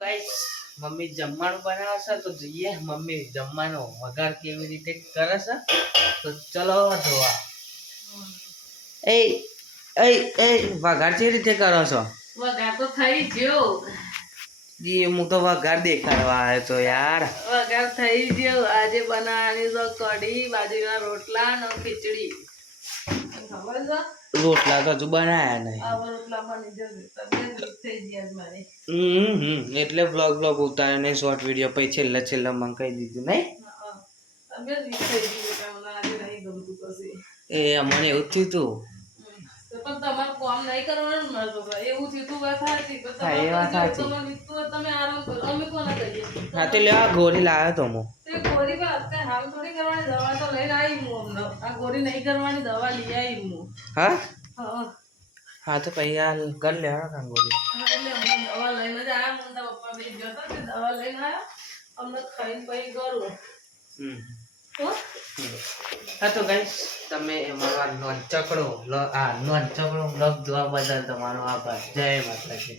Guys mummy જમવાનું બનાવે છે તો જોઈએ મમ્મી જમવાનો વઘાર કેવી રીતે કરે છે તો ચલો જોવા એ એ એ વઘાર કેવી રીતે કરો છો વઘાર તો થઈ ગયો જી હું તો વઘાર દેખાડવા આવ્યો તો યાર વઘાર થઈ ગયો આજે બનાવવાની તો કઢી બાજરીના રોટલા ને ખીચડી ખબર છે રોટલા તો હજુ બનાયા નહીં આ રોટલા બની જશે તબિયત વીક થઈ ગઈ આજ મારી એટલે બ્લોગ ઉતાર્યો ને શોર્ટ વિડીયો પછી છેલ્લે મને કહી દીધું નહીં તબિયત વીક થઈ ગઈ એટલે મને આજે નહીં ગમતું પછી એ મને એવું જ થયું તું પણ તમારું કામ નહીં કરવાનું ને મારા છોકરા એવું થયું તું વાત સાચી હા, એ વાત સાચી. તમારે વીકતું તમે આરામ કરો અમે કોને કહીએ હા તો લેવા ગોળી લાવ્યો તો હું તે ગોળી પર અત્યારે હાલ થોડી કરવાની દવા તો લઈને આવી હું હમણાં આ ગોળી નહીં કરવાની દવા લઈ આવી હું હા હા હા તો પછી આ કર લેવા કાં ગોળી એટલે હમણાં દવા લઈને જ આવ્યા મોટા પપ્પા બે ગયો હતો તે દવા લઈને આવ્યા હમણાં ખાઈને પછી કરું હો હા તો ગાઈસ તમે અમારો નોંચકડો બ્લોગ જોવા બદલ તમારો આભાર જય માતાજી